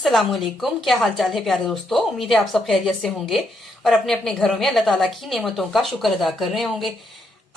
अस्सलामुअलैकुम। क्या हाल चाल है प्यारे दोस्तों। उम्मीद है आप सब खैरियत से होंगे और अपने अपने घरों में अल्लाह ताला की नेमतों का शुक्र अदा कर रहे होंगे।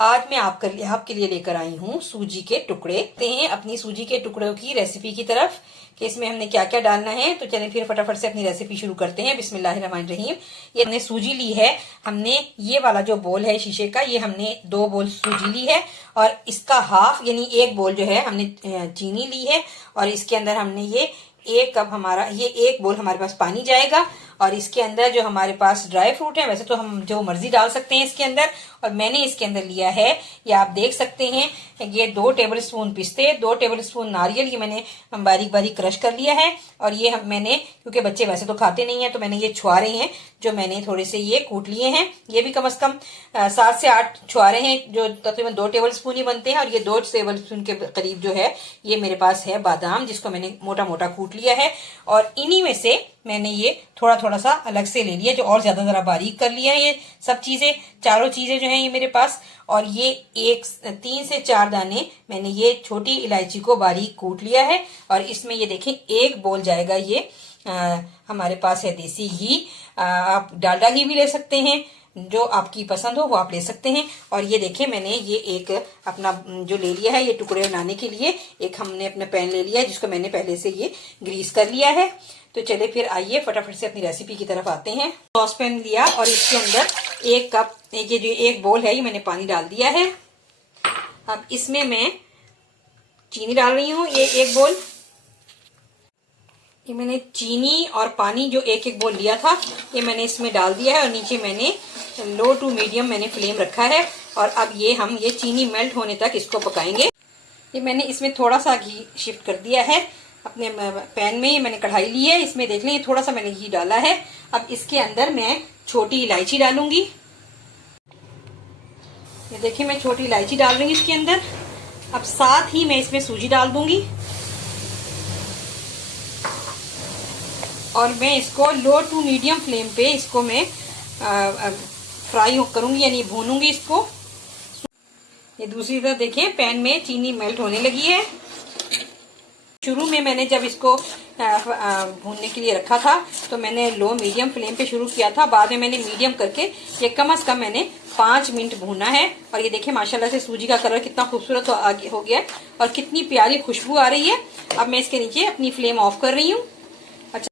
आज मैं आपके लिए लेकर आई हूँ सूजी के टुकड़े। देखते हैं अपनी सूजी के टुकड़ों की रेसिपी की तरफ कि इसमें हमने क्या क्या डालना है। तो चलें फिर फटाफट से अपनी रेसिपी शुरू करते हैं। बिस्मिल्लाहिर्रहमानिर्रहीम। ये हमने सूजी ली है। हमने ये वाला जो बोल है शीशे का, ये हमने 2 बोल सूजी ली है और इसका हाफ यानी 1 बोल जो है हमने चीनी ली है। और इसके अंदर हमने ये 1 कप हमारा ये 1 बोल हमारे पास पानी जाएगा। और इसके अंदर जो हमारे पास ड्राई फ्रूट है, वैसे तो हम जो मर्जी डाल सकते हैं इसके अंदर, और मैंने इसके अंदर लिया है, ये आप देख सकते हैं, ये 2 टेबलस्पून पिस्ते, 2 टेबलस्पून नारियल, ये मैंने बारीक बारीक क्रश कर लिया है। और ये मैंने, क्योंकि बच्चे वैसे तो खाते नहीं है, तो मैंने ये छुआरे हैं जो मैंने थोड़े से ये कूट लिए हैं। ये भी कम से कम 7 से 8 छुआरे हैं जो तकरीबन 2 टेबलस्पून ही बनते हैं। और ये 2 टेबलस्पून के करीब जो है ये मेरे पास है बादाम, जिसको मैंने मोटा मोटा कूट लिया है। और इन्हीं में से मैंने ये थोड़ा थोड़ा सा अलग से ले लिया, जो और ज्यादा जरा बारीक कर लिया है। ये सब चीजें, चारों चीजें जो हैं ये मेरे पास। और ये 3 से 4 दाने मैंने ये छोटी इलायची को बारीक कूट लिया है। और इसमें ये देखें 1 बोल जाएगा ये हमारे पास है देसी घी। आप डालडा घी भी ले सकते हैं, जो आपकी पसंद हो वो आप ले सकते हैं। और ये देखें मैंने ये एक अपना जो ले लिया है ये टुकड़े बनाने के लिए, एक हमने अपना पैन ले लिया है जिसको मैंने पहले से ये ग्रीस कर लिया है। तो चले फिर आइए फटाफट से अपनी रेसिपी की तरफ आते हैं। सॉस पैन लिया और इसके अंदर 1 कप ये जो 1 बोल है ये मैंने पानी डाल दिया है। अब इसमें मैं चीनी डाल रही हूँ, ये 1 बोल। ये मैंने चीनी और पानी जो 1 बोल लिया था ये मैंने इसमें डाल दिया है। और नीचे मैंने लो टू मीडियम मैंने फ्लेम रखा है। और अब हम ये चीनी मेल्ट होने तक इसको पकाएंगे। ये मैंने इसमें थोड़ा सा घी शिफ्ट कर दिया है अपने पैन में। मैंने कढ़ाई ली है, इसमें देख लें थोड़ा सा मैंने घी डाला है। अब इसके अंदर मैं छोटी इलायची डालूंगी। ये देखिए मैं छोटी इलायची डाल रही हूँ इसके अंदर। अब साथ ही मैं इसमें सूजी डाल दूंगी और मैं इसको लो टू मीडियम फ्लेम पे इसको मैं फ्राई करूंगी, यानी भूनूंगी इसको। ये दूसरी तरफ देखें पैन में चीनी मेल्ट होने लगी है। शुरू में मैंने जब इसको भूनने के लिए रखा था तो मैंने लो मीडियम फ्लेम पे शुरू किया था, बाद में मैंने मीडियम करके ये कम से कम मैंने 5 मिनट भूना है। और ये देखिए माशाल्लाह से सूजी का कलर कितना खूबसूरत हो गया है और कितनी प्यारी खुशबू आ रही है। अब मैं इसके नीचे अपनी फ्लेम ऑफ कर रही हूँ। अच्छा,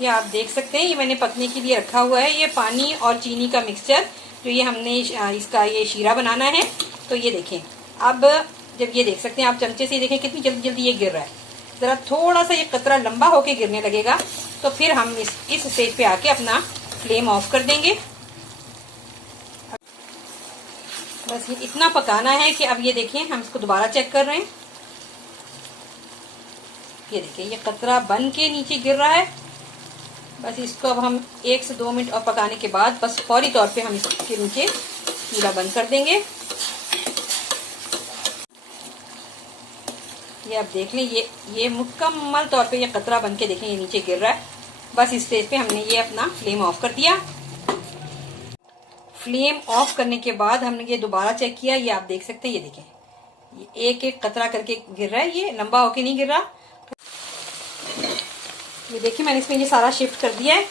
ये आप देख सकते हैं ये मैंने पकने के लिए रखा हुआ है, ये पानी और चीनी का मिक्सचर जो ये हमने इसका ये शीरा बनाना है। तो ये देखें, अब जब ये देख सकते हैं आप चमचे से, देखें कितनी जल्दी जल्दी ये गिर रहा है। जरा थोड़ा सा ये कतरा लंबा होके गिरने लगेगा तो फिर हम इस स्टेज पे आके अपना फ्लेम ऑफ कर देंगे। बस ये इतना पकाना है कि अब ये देखें हम इसको दोबारा चेक कर रहे हैं। ये देखिए ये कतरा बन के नीचे गिर रहा है। बस इसको अब हम 1 से 2 मिनट और पकाने के बाद बस फौरी तौर पे हम इसके नीचे चूल्हा बंद कर देंगे। ये आप देख लें ये मुकम्मल तौर पे ये कतरा बन के देखें ये नीचे गिर रहा है। बस इस स्टेज पे हमने ये अपना फ्लेम ऑफ कर दिया। फ्लेम ऑफ करने के बाद हमने ये दोबारा चेक किया, ये आप देख सकते हैं, ये देखें ये एक कतरा करके गिर रहा है, ये लंबा होके नहीं गिर रहा। ये देखिए मैंने इसमें ये सारा शिफ्ट कर दिया है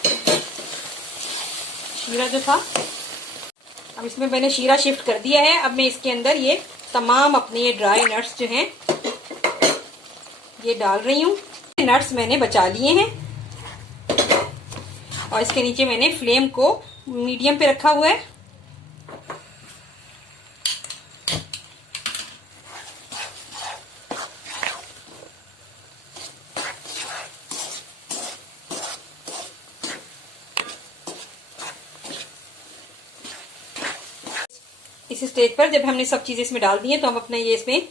शीरा जो था। अब इसमें मैंने शीरा शिफ्ट कर दिया है। अब मैं इसके अंदर ये तमाम अपने ये ड्राई नट्स जो हैं ये डाल रही हूँ। नट्स मैंने बचा लिए हैं और इसके नीचे मैंने फ्लेम को मीडियम पे रखा हुआ है। इस स्टेज पर जब हमने सब चीजें इसमें डाल दी हैं तो हम अपने ये इसमें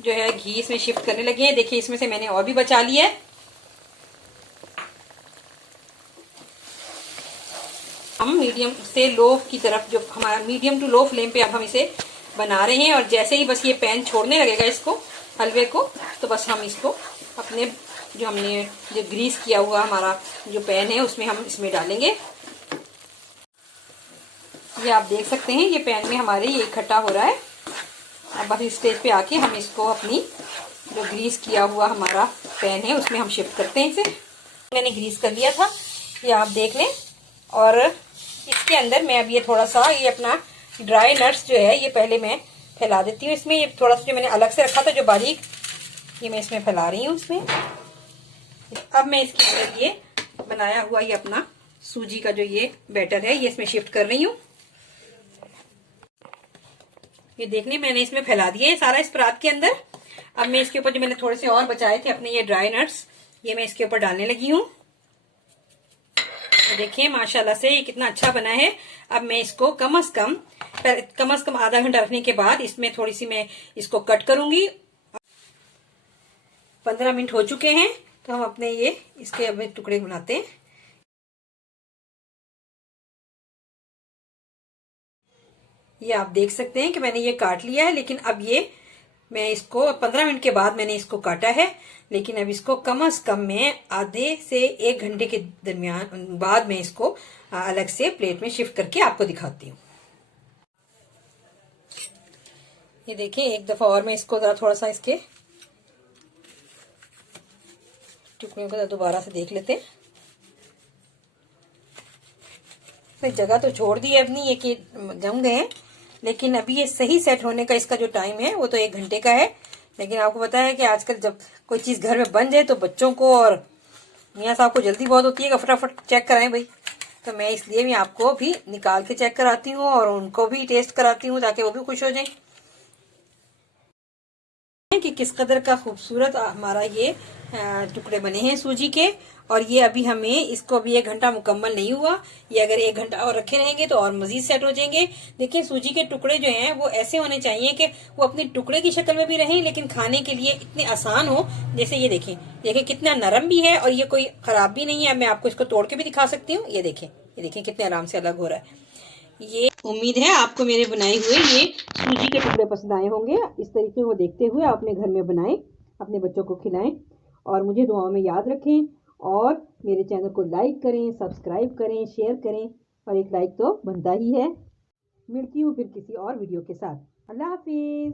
जो है घी इसमें शिफ्ट करने लगे हैं। देखिए इसमें से मैंने और भी बचा लिया है। हम मीडियम से लो की तरफ, जो हमारा मीडियम टू लो फ्लेम पे अब हम इसे बना रहे हैं। और जैसे ही बस ये पैन छोड़ने लगेगा इसको हलवे को, तो बस हम इसको अपने हमने जो ग्रीस किया हुआ हमारा जो पैन है उसमें हम इसमें डालेंगे। ये आप देख सकते हैं ये पैन में हमारे ये इकट्ठा हो रहा है। अब बस इस स्टेज पे आके हम इसको अपनी जो ग्रीस किया हुआ हमारा पैन है उसमें हम शिफ्ट करते हैं इसे। मैंने ग्रीस कर लिया था, ये आप देख लें। और इसके अंदर मैं अब ये थोड़ा सा ये अपना ड्राई नट्स जो है ये पहले मैं फैला देती हूँ इसमें। ये थोड़ा सा जो मैंने अलग से रखा था जो बारीक, ये मैं इसमें फैला रही हूँ इसमें। अब मैं इसके अंदर ये बनाया हुआ ये अपना सूजी का जो ये बैटर है ये इसमें शिफ्ट कर रही हूँ। ये देखने मैंने इसमें फैला दिया है सारा इस परात के अंदर। अब मैं इसके ऊपर जो मैंने थोड़े से और बचाए थे अपने ये ड्राई नट्स, ये मैं इसके ऊपर डालने लगी हूँ। देखिए माशाल्लाह से ये कितना अच्छा बना है। अब मैं इसको कम से कम आधा घंटा रखने के बाद इसमें थोड़ी सी मैं इसको कट करूंगी। 15 मिनट हो चुके हैं, तो हम अपने ये इसके अब टुकड़े बनाते हैं। ये आप देख सकते हैं कि मैंने ये काट लिया है, लेकिन अब ये मैं इसको 15 मिनट के बाद मैंने इसको काटा है, लेकिन अब इसको कम से कम मैं आधे से 1 घंटे के दरमियान बाद मैं इसको अलग से प्लेट में शिफ्ट करके आपको दिखाती हूँ। ये देखिए एक दफा और मैं इसको जरा थोड़ा सा इसके टुकड़ों को दोबारा से देख लेते हैं। जगह तो छोड़ दी है अपनी ये कि जम गए हैं, लेकिन अभी ये सही सेट होने का इसका जो टाइम है वो तो 1 घंटे का है। लेकिन आपको पता है कि आजकल जब कोई चीज घर में बन जाए तो बच्चों को और मियाँ साहब को जल्दी बहुत होती है कि फटाफट चेक कराएं भाई। तो मैं इसलिए भी आपको भी निकाल के चेक कराती हूँ और उनको भी टेस्ट कराती हूँ ताकि वो भी खुश हो जाएं कि किस कदर का खूबसूरत हमारा ये टुकड़े बने हैं सूजी के। और ये अभी हमें इसको अभी 1 घंटा मुकम्मल नहीं हुआ, ये अगर 1 घंटा और रखे रहेंगे तो और मजीद सेट हो जाएंगे। देखिए सूजी के टुकड़े जो हैं वो ऐसे होने चाहिए कि वो अपने टुकड़े की शक्ल में भी रहें लेकिन खाने के लिए इतने आसान हो। जैसे ये देखें कितना नरम भी है और ये कोई खराब भी नहीं है। मैं आपको इसको तोड़ के भी दिखा सकती हूँ। ये देखें कितने आराम से अलग हो रहा है। ये उम्मीद है आपको मेरे बनाए हुए ये सूजी के टुकड़े पसंद आए होंगे। इस तरीके को देखते हुए आप अपने घर में बनाएं, अपने बच्चों को खिलाएं और मुझे दुआओं में याद रखें। और मेरे चैनल को लाइक करें, सब्सक्राइब करें, शेयर करें, और एक लाइक तो बनता ही है। मिलती हूँ फिर किसी और वीडियो के साथ। अल्लाह हाफिज।